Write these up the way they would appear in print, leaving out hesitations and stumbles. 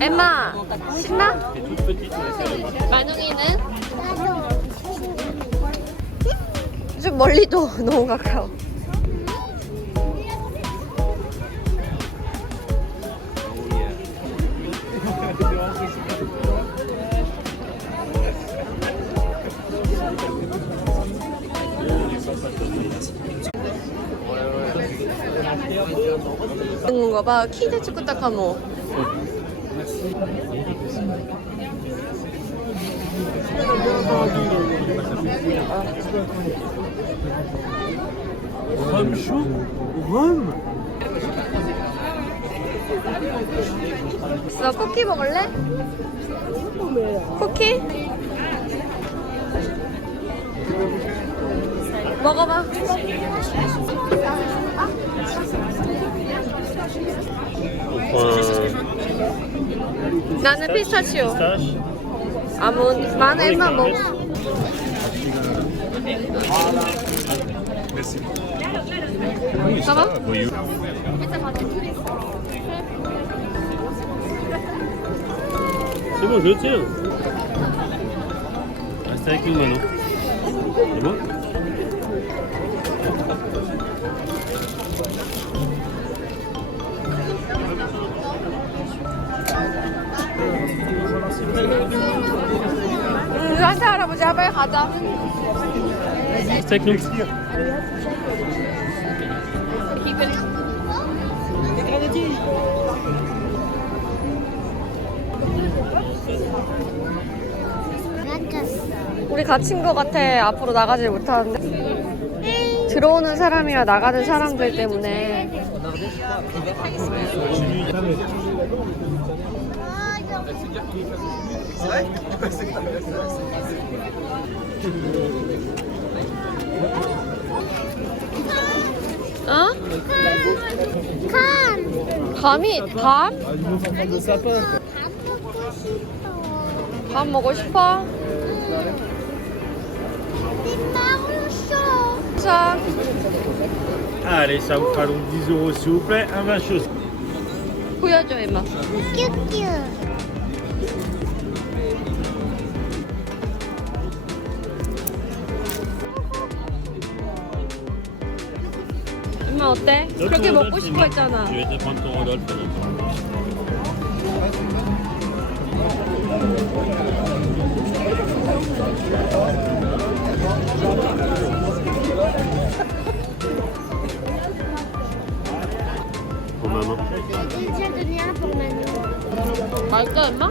엠마 신나? 만웅이는? 좀 멀리도 너무 가까워. 먹는 거 봐. 키드 축구타카모. 너 쿠키 먹을래? 쿠키? 먹어봐. 나는 피스타치오. 아몬드. 나는 엠마 먹어. 봐봐. C'est bon, je le tiens. Reste avec une main, non? C'est bon? 산타 할아버지 빨리 가자. Reste avec nous. 우리 갇힌 거 같아. 앞으로 나가질 못하는데. 들어오는 사람이랑 나가는 사람들 때문에. 어? 감이 감? 감 먹고 싶어? 자. Allez, ça vous fera donc 10 € s'il vous plaît. Un vin chaud. 보여줘, 엠마. 큐큐. 엠마 어때? 그렇게 먹고 싶어 했잖아. Je vais te prendre ton Rodolphe. Pour maman. J'ai donné un pour Manu. 맛있어, 엠마?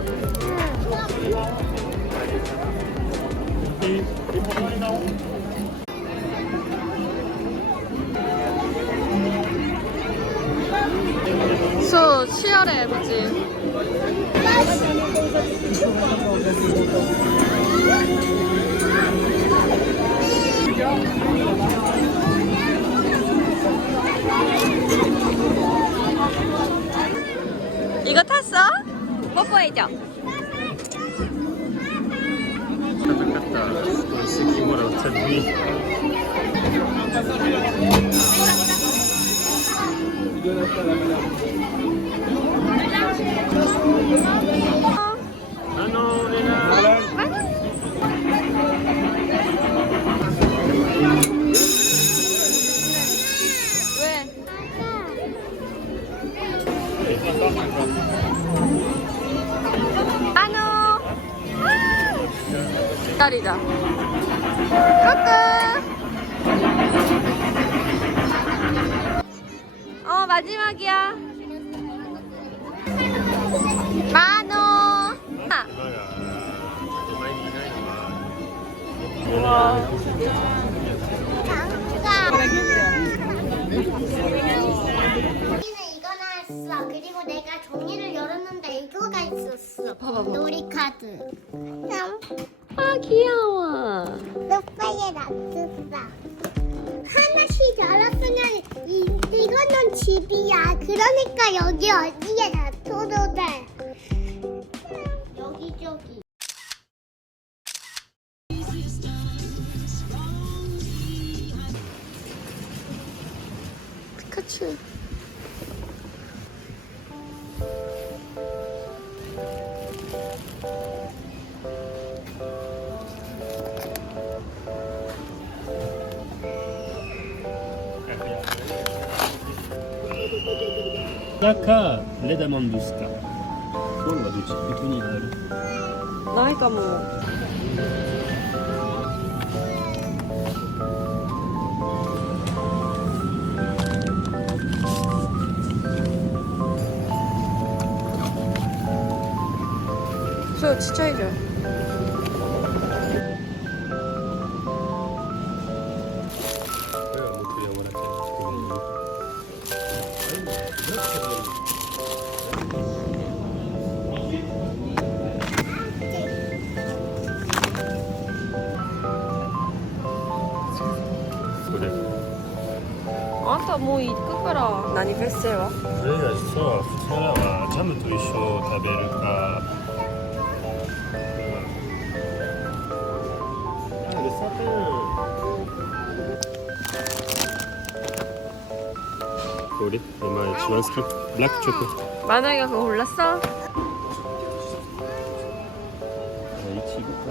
수 치열해, 그치? 이거 탔어? 뽀뽀해줘. C'est qui moi là, cette nuit? Ah non, on est là. 왜? 안녕. 기다리자. 끝. 마지막이야. 만호. 우와. 이거 나왔어. 그리고 내가 종이를 열었는데 이거가 있었어. 봐봐. 놀이카드. 아 귀여워. 오빠에 놔뒀어. 하나씩 열었으면 이거는 집이야. 그러니까 여기 어디에 놔둬도 돼. 여기저기. 피카츄. 中レダマンドスカ。どんなどっち？別にある。ないかも。そうちっちゃいじゃん。 그래야 뭐 그냥 그래. あんたもう行くから。何フェッセは？それがそう普通はジャムと一緒食べるか。でサテン。これ今一番好き。ブラックチョコ。 만화이가 그거 골랐어? いちごか。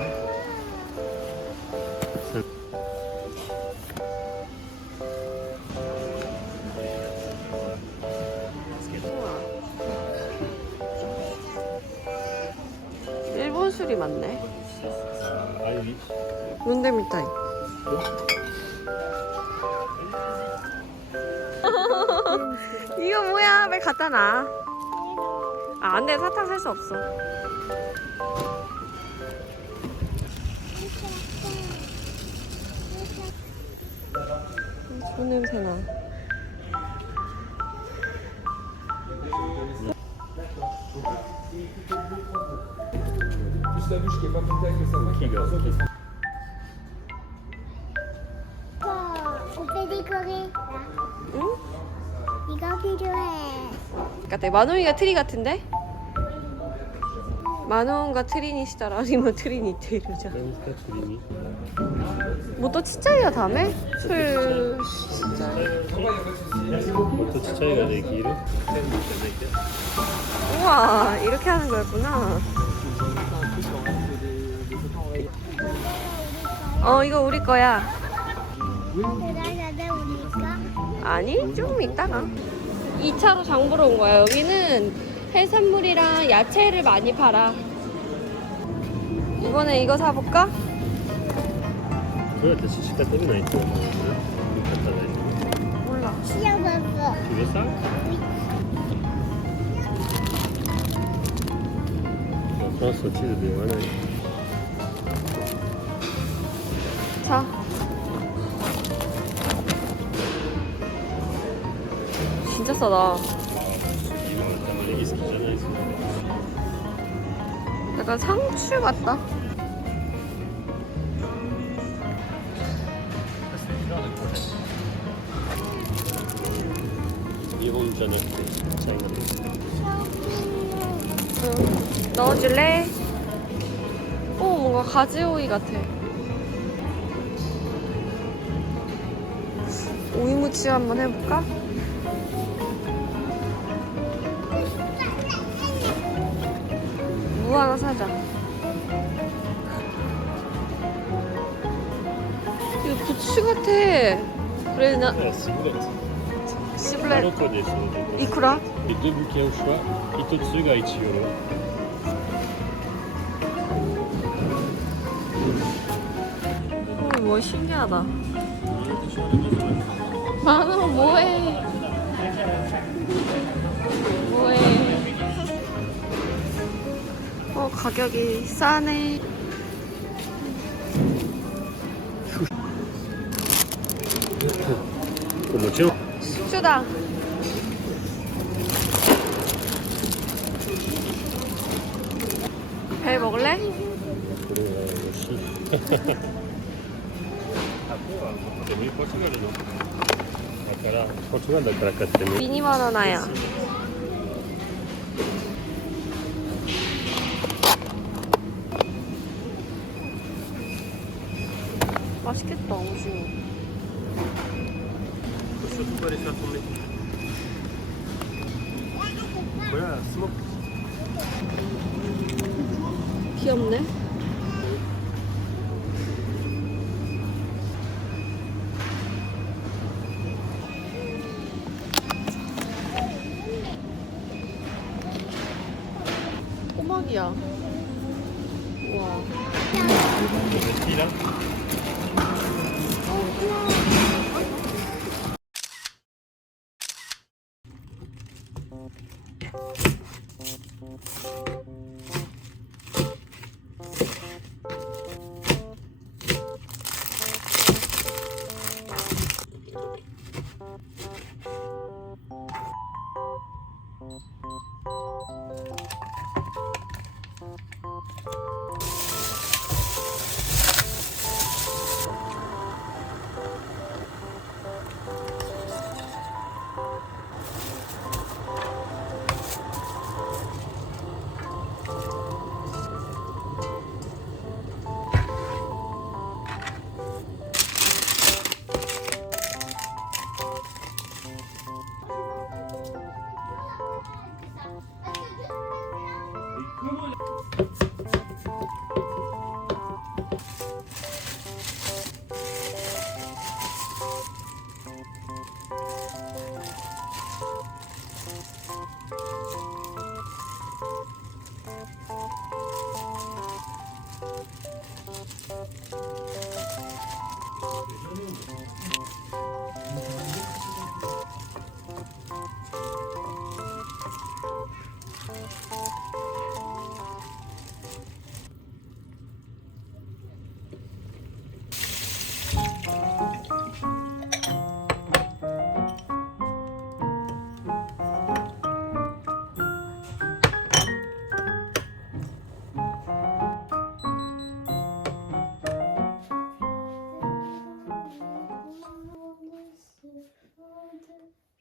일본 술이 많네. 아이. 뭔데 미타이. 이거 뭐야? 왜 갖다 놔? 아, 안 돼. 사탕 살 수 없어. 손 냄새 나. Juste la bouche qui est pas montée avec le savon. 오빠 이거리. 응? 이거 필요해. 같아. 마노이가 트리 같은데? 마노가 트리니시다라 아니면 트리니테 이러자. 뭐 또 치짜이야 다음에? 술 진짜. 또 차이가 내기를. 우와 이렇게 하는 거였구나. 이거 우리 거야. 대단하다 우니까. 아니 좀 이따가. 2차로 장 보러 온 거야. 여기는 해산물이랑 야채를 많이 팔아. 이번에 이거 사볼까? どうやって仕方見ないと思うね。見方ないと。 몰라. 시험봤어. 집에서? 프랑스 치즈도 많아요. 자. 진짜 싸다. 이거 때문에 이스키잖아요. 약간 상추 같다. 일본잖아요. 차이가. 응. 넣어줄래? 뭔가 가지오이 같아. 오이무치 한번 해볼까? 무 하나 사자. 이거 부추 같아. 그래 나 ciboulette. 시블렛 6ですので。 이쿠라? Les deux bouquets au choix. 一つが1ユーロ。 뭐 신기하다. 만원 뭐해? 뭐해? 가격이 싸네. 뭐죠? 숙주다. 배 먹을래? 미니 바나나야. 맛있겠다, 오징어. 귀엽네. 신기하다. 와. 티랑?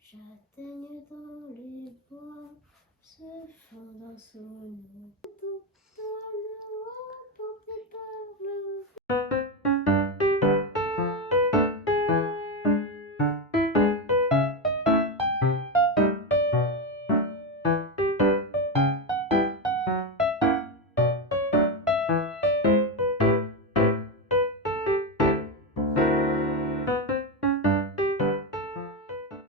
J'atteigne dans les bois, se fondant sous nous.